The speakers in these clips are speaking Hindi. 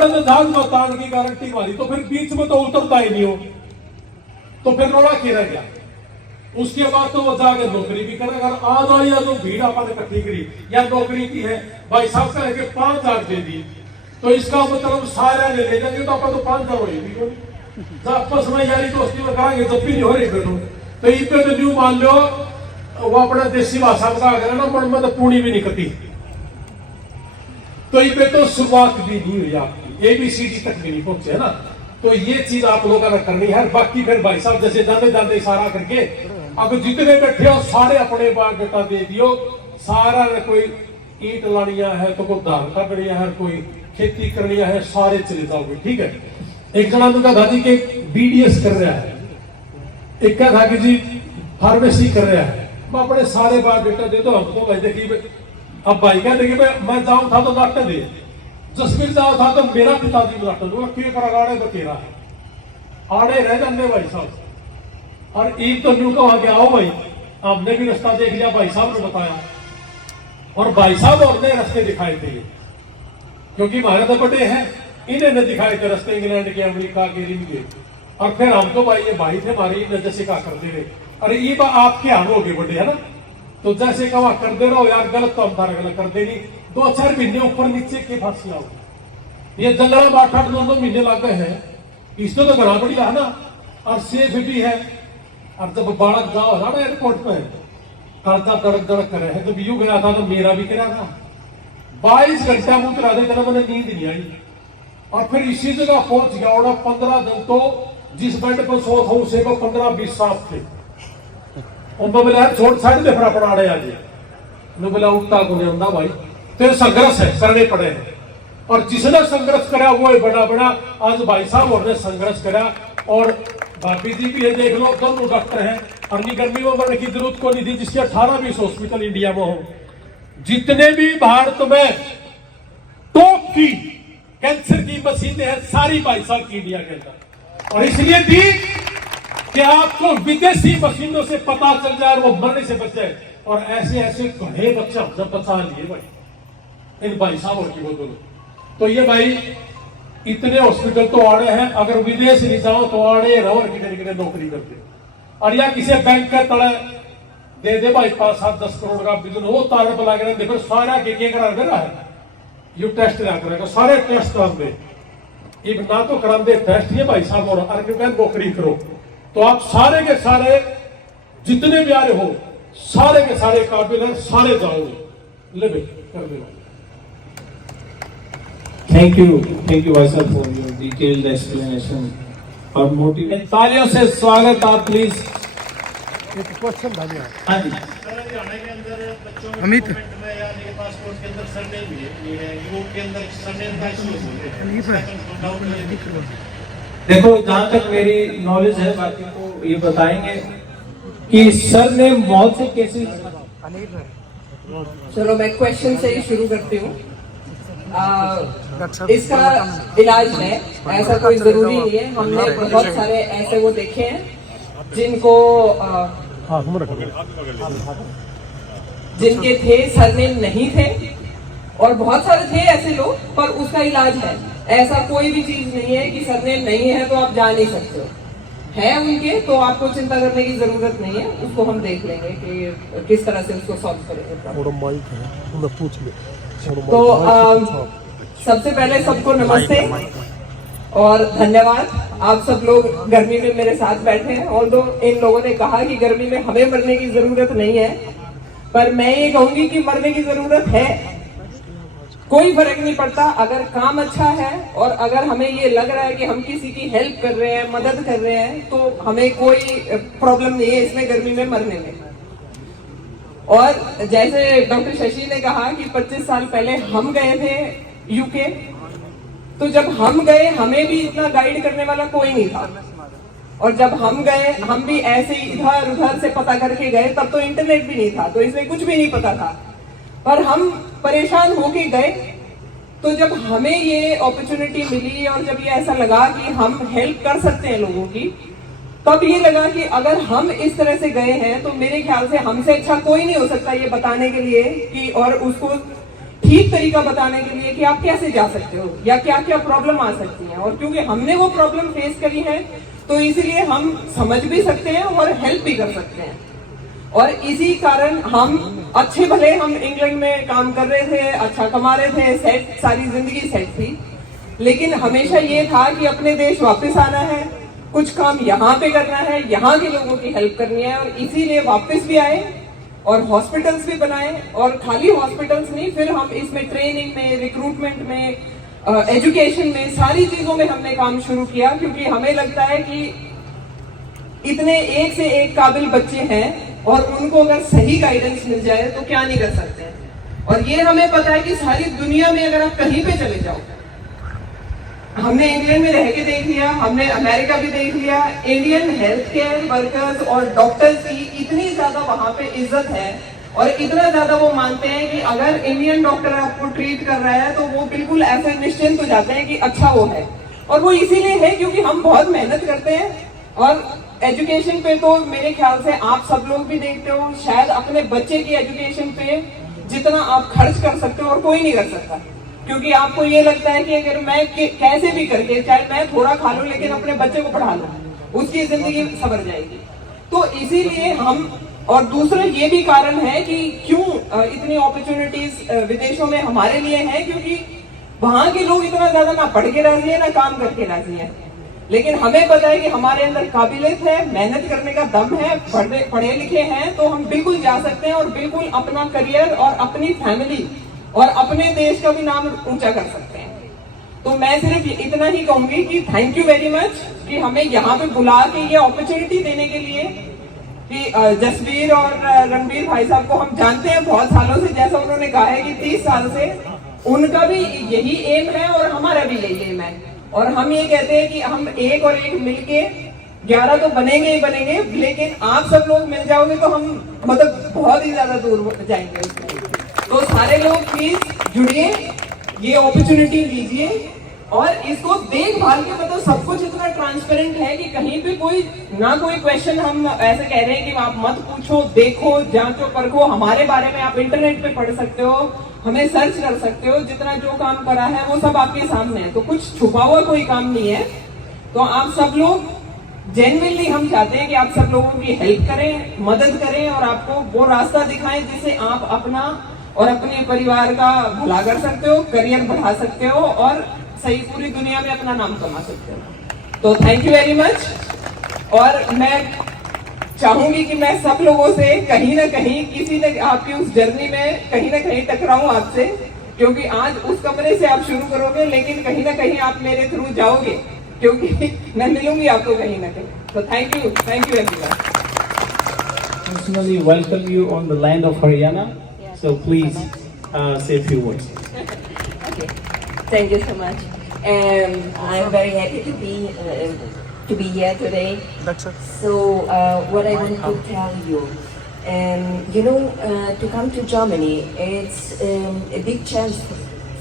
बड़े ने जहाज में तान की गारंटी मारी तो फिर बीच में तो उतरता ही नहीं हो, तो फिर रोड़ा की रह गया। उसके बाद तो वो जाके नौकरी भी करेगा। आज आई या जो भीड़ अपन इकट्ठी करी या नौकरी की है, भाई साहब कह के 5,000 दे दी, तो इसका मतलब सारा ने ले जाएंगे तो अपन तो 5,000 होगी। जब आपस में यारी दोस्ती में करेंगे जब भी नहीं हो रही फिर तो इतने तो न्यू मान लो वो अपना देसी भाषा में कहा ना, मन में तो पूरी भी नहीं कती। तो ये तो शुरुआत भी नहीं हुई आपकी, ABCD तक भी नहीं पहुंचे है ना। तो ये चीज आप लोगों ने करनी है। बाकी फिर भाई साहब जैसे जाते जाते इशारा करके अब जितने बैठे हो सारे अपने बाग बेटा दे दियो। सारा ने कोई ईंट लानिया है तो कोई धान करनी है, कोई खेती करनी है, सारे चले जाओगे, ठीक है। एक जना तो कहा जी के BDS कर रहा है, एक का था कि जी फार्मेसी कर रहा है। मैं अपने सारे बाग बेटा दे दो हमको। भाई देखिए अब भाई क्या देखिए मैं जाऊं था तो डॉक्टर दे, जसवीर जाओ था तो मेरा पिताजी डॉक्टर आड़े बकेरा है, आड़े रह जाने भाई साहब। और एक तो न्यू कहा गया आओ भाई, हमने भी रास्ता देख लिया, भाई साहब ने बताया और भाई साहब और ने रास्ते दिखाए थे, क्योंकि हमारे तो बड़े हैं, इन्हें ने दिखाए थे रास्ते इंग्लैंड के, अमेरिका के, रिंग के। और फिर हम तो भाई ये भाई थे हमारी नजर से क्या करते रहे। अरे ये बात आपके हम हो गए बड़े है ना, तो जैसे कहा कर दे रहो यार, गलत तो हम तारा गलत कर दे नहीं। 2-4 महीने ऊपर नीचे के फांसी आओ, ये जंगल में 8-8 9 महीने लग गए हैं, इससे तो बड़ा बढ़िया है ना, और सेफ भी है। और जब बालक गाँव है ना एयरपोर्ट पे करता दड़क दड़क करे है, जब यू गया था तो मेरा भी गिरा था। 22 घंटा मुझ रहा थे तेरा, मैंने नींद नहीं आई। और फिर इसी जगह पहुंच गया और 15 दिन तो जिस बेड पर सो था उसे को 15-20 साफ थे। उनको बोला छोड़ छाड़ दे फिर अपना आड़े आज बोला उठता को नहीं आंदा भाई, तो संघर्ष है, करने पड़े हैं। और जिसने संघर्ष करा वो बड़ा बड़ा आज भाई साहब और ने संघर्ष करा। और भाभी जी भी है, देख लो दोनों डॉक्टर हैं, और गर्मी में मरने की जरूरत को नहीं थी, जिसके 18-20 हॉस्पिटल इंडिया में हो। जितने भी भारत में टॉप की कैंसर की मशीनें हैं सारी भाई साहब की इंडिया के अंदर। और इसलिए भी कि आपको विदेशी मशीनों से पता चल जाए और वो मरने से बच जाए। और ऐसे ऐसे घने बच्चे हमने बचा लिए भाई इन भाई साहब की बोलो। तो ये भाई इतने हॉस्पिटल तो आड़े हैं, अगर विदेश नहीं जाओ तो आड़े रहो, कितने नौकरी करते। और या किसी बैंक का तड़े दे भाई 5-7-10 करोड़ का बिजनेस, वो तार पर लग रहे, फिर सारा के करा है यू टेस्ट करेगा, सारे टेस्ट करा दे, एक ना तो करा दे टेस्ट ये भाई साहब, और नौकरी करो तो आप सारे के सारे जितने भी आ रहे हो सारे के सारे काबिल हैं, सारे जाओगे ले कर दो। Thank you भाई साहब फॉर योर डिटेल्ड एक्सप्लेनेशन और मोटिवेशन। तालियों से स्वागत आप प्लीज। एक क्वेश्चन था मेरा। हाँ जी हरियाणा के अंदर बच्चों के अमित डॉक्यूमेंट में या उनके पासपोर्ट के अंदर सरनेम भी है, यूरोप के अंदर सरनेम का इशू है। देखो जहाँ तक मेरी नॉलेज है, बाकी को ये बताएंगे कि सरनेम बहुत से केसेस। चलो मैं क्वेश्चन से ही शुरू करती हूँ। इसका इलाज है, ऐसा कोई जरूरी नहीं है। हमने बहुत सारे ऐसे वो देखे हैं जिनको जिनके थे सरनेम नहीं थे, और बहुत सारे थे ऐसे लोग, पर उसका इलाज है। ऐसा कोई भी चीज नहीं है कि सरनेम नहीं है तो आप जा नहीं सकते हो, है उनके, तो आपको चिंता करने की जरूरत नहीं है। उसको हम देख लेंगे कि किस तरह से उसको सॉल्व करेंगे। तो सबसे पहले सबको नमस्ते और धन्यवाद। आप सब लोग गर्मी में मेरे साथ बैठे हैं, और तो इन लोगों ने कहा कि गर्मी में हमें मरने की जरूरत नहीं है, पर मैं ये कहूंगी कि मरने की जरूरत है। कोई फर्क नहीं पड़ता, अगर काम अच्छा है और अगर हमें ये लग रहा है कि हम किसी की हेल्प कर रहे हैं, मदद कर रहे हैं, तो हमें कोई प्रॉब्लम नहीं है इसमें गर्मी में मरने में। और जैसे डॉक्टर शशि ने कहा कि 25 साल पहले हम गए थे यूके, तो जब हम गए हमें भी इतना गाइड करने वाला कोई नहीं था, और जब हम गए हम भी ऐसे ही इधर उधर से पता करके गए, तब तो इंटरनेट भी नहीं था, तो इसलिए कुछ भी नहीं पता था, पर हम परेशान होके गए। तो जब हमें ये अपॉर्चुनिटी मिली और जब ये ऐसा लगा कि हम हेल्प कर सकते हैं लोगों की, तब ये लगा कि अगर हम इस तरह से गए हैं तो मेरे ख्याल से हमसे अच्छा कोई नहीं हो सकता ये बताने के लिए कि, और उसको ठीक तरीका बताने के लिए कि आप कैसे जा सकते हो या क्या क्या प्रॉब्लम आ सकती है। और क्योंकि हमने वो प्रॉब्लम फेस करी है तो इसीलिए हम समझ भी सकते हैं और हेल्प भी कर सकते हैं। और इसी कारण हम अच्छे भले हम इंग्लैंड में काम कर रहे थे, अच्छा कमा रहे थे, सेट सारी जिंदगी सेट थी, लेकिन हमेशा ये था कि अपने देश वापस आना है, कुछ काम यहाँ पे करना है, यहाँ के लोगों की हेल्प करनी है। और इसीलिए वापस भी आए और हॉस्पिटल्स भी बनाए। और खाली हॉस्पिटल्स नहीं, फिर हम इसमें ट्रेनिंग में, रिक्रूटमेंट में, एजुकेशन में, सारी चीजों में हमने काम शुरू किया, क्योंकि हमें लगता है कि इतने एक से एक काबिल बच्चे हैं और उनको अगर सही गाइडेंस मिल जाए तो क्या नहीं कर सकते। और ये हमें पता है कि सारी दुनिया में अगर आप कहीं पे चले जाओ, हमने इंग्लैंड में रह के देख लिया, हमने अमेरिका भी देख लिया, इंडियन हेल्थ केयर वर्कर्स और डॉक्टर्स की इतनी ज्यादा वहां पे इज्जत है और इतना ज्यादा वो मानते हैं कि अगर इंडियन डॉक्टर आपको ट्रीट कर रहा है तो वो बिल्कुल ऐसे निश्चिंत हो जाते हैं कि अच्छा वो है। और वो इसीलिए है क्योंकि हम बहुत मेहनत करते हैं। और एजुकेशन पे तो मेरे ख्याल से आप सब लोग भी देखते हो, शायद अपने बच्चे की एजुकेशन पे जितना आप खर्च कर सकते हो और कोई नहीं कर सकता, क्योंकि आपको ये लगता है कि अगर मैं कैसे भी करके, चाहे मैं थोड़ा खा लूं लेकिन अपने बच्चे को पढ़ा लूं, उसकी जिंदगी संवर जाएगी। तो इसीलिए हम, और दूसरा ये भी कारण है कि क्यों इतनी अपॉर्चुनिटीज विदेशों में हमारे लिए हैं, क्योंकि वहां के लोग इतना ज्यादा ना पढ़ के राजी है ना काम करके राजी है। लेकिन हमें पता है कि हमारे अंदर काबिलियत है, मेहनत करने का दम है, पढ़े लिखे हैं, तो हम बिल्कुल जा सकते हैं और बिल्कुल अपना करियर और अपनी फैमिली और अपने देश का भी नाम ऊंचा कर सकते हैं। तो मैं सिर्फ इतना ही कहूंगी कि थैंक यू वेरी मच कि हमें यहाँ पे बुला के ये अपॉर्चुनिटी देने के लिए, कि जसवीर और रणबीर भाई साहब को हम जानते हैं बहुत सालों से, जैसा उन्होंने कहा है कि 30 साल से उनका भी यही एम है और हमारा भी यही एम है। और हम ये कहते हैं कि हम एक और एक मिलके 11 तो बनेंगे ही बनेंगे, लेकिन आप सब लोग मिल जाओगे तो हम मतलब बहुत ही ज्यादा दूर जाएंगे उसमें। तो सारे लोग प्लीज जुड़िए, ये अपॉर्चुनिटी लीजिए और इसको देखभाल के, मतलब सब कुछ इतना ट्रांसपेरेंट है कि कहीं भी कोई क्वेश्चन हम ऐसे कह रहे हैं कि आप मत पूछो, देखो, जांचो, परखो। हमारे बारे में आप इंटरनेट पे पढ़ सकते हो, हमें सर्च कर सकते हो, जितना जो काम करा है वो सब आपके सामने है, तो कुछ छुपा हुआ कोई काम नहीं है। तो आप सब लोग जेन्युइनली, हम चाहते हैं कि आप सब लोगों की हेल्प करें, मदद करें और आपको वो रास्ता दिखाएं जिससे आप अपना और अपने परिवार का भला कर सकते हो, करियर बढ़ा सकते हो और सही पूरी दुनिया में अपना नाम कमा सकते हो। तो थैंक यू वेरी मच। और मैं चाहूंगी कि मैं सब लोगों से कहीं ना कहीं, किसी ने आपकी उस जर्नी में कहीं ना कहीं टकराऊं आपसे, क्योंकि आज उस कमरे से आप शुरू करोगे लेकिन कहीं ना कहीं आप मेरे थ्रू जाओगे, क्योंकि मैं मिलूंगी आपको कहीं ना कहीं। तो thank you everyone. Personally welcome you on the land of Haryana. So please say a few words. Okay, thank you so much. I'm very happy to be here today. So what I want to tell you, to come to Germany, it's a big chance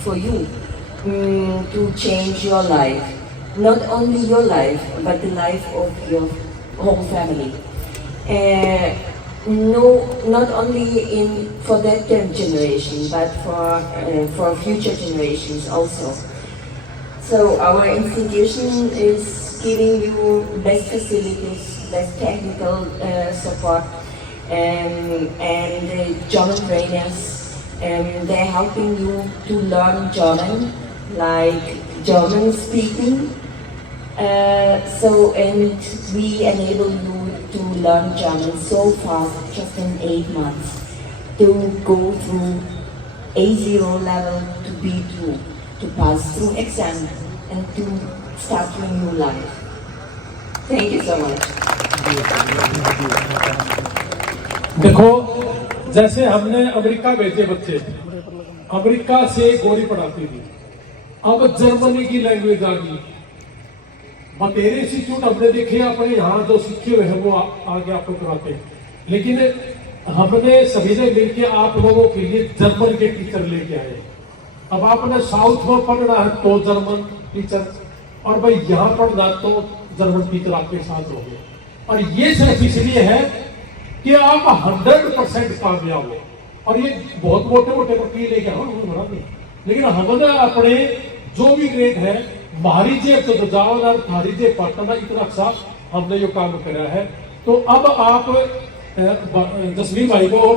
for you to change your life. Not only your life, but the life of your whole family. No, not only for that generation, but for future generations also. So our institution is giving you best facilities, best technical support, and German trainers. They're helping you to learn German, like German speaking. And we enable you to learn German so fast, just in 8 months, to go through A0 level to B2, to pass through exam, and to start your new life. Thank you so much. देखो, जैसे हमने अमेरिका भेजे बच्चे, अमेरिका से गोरी पढ़ाती थी, अब जर्मनी की लैंग्वेज आ गई। बतेरे इंस्टीट्यूट हमने देखे अपने यहाँ जो सीखे हुए हैं वो आगे आपको कराते हैं, लेकिन हमने सभी ने मिलकर आप लोगों के लिए जर्मन के टीचर लेके आए। अब आपने साउथ में पढ़ना है तो जर्मन टीचर, और भाई यहाँ पढ़ना तो जर्मन टीचर आपके साथ होंगे। और ये सिर्फ इसलिए है कि आप 100% कामयाब हो और ये बहुत मोटे मोटे वकील लेके हम बना दें, लेकिन हमने अपने जो भी रेट है मारी जेब तो जाओ ना थारी जेब पटना इतना अच्छा हमने ये काम करा है। तो अब आप जसवीर भाई को और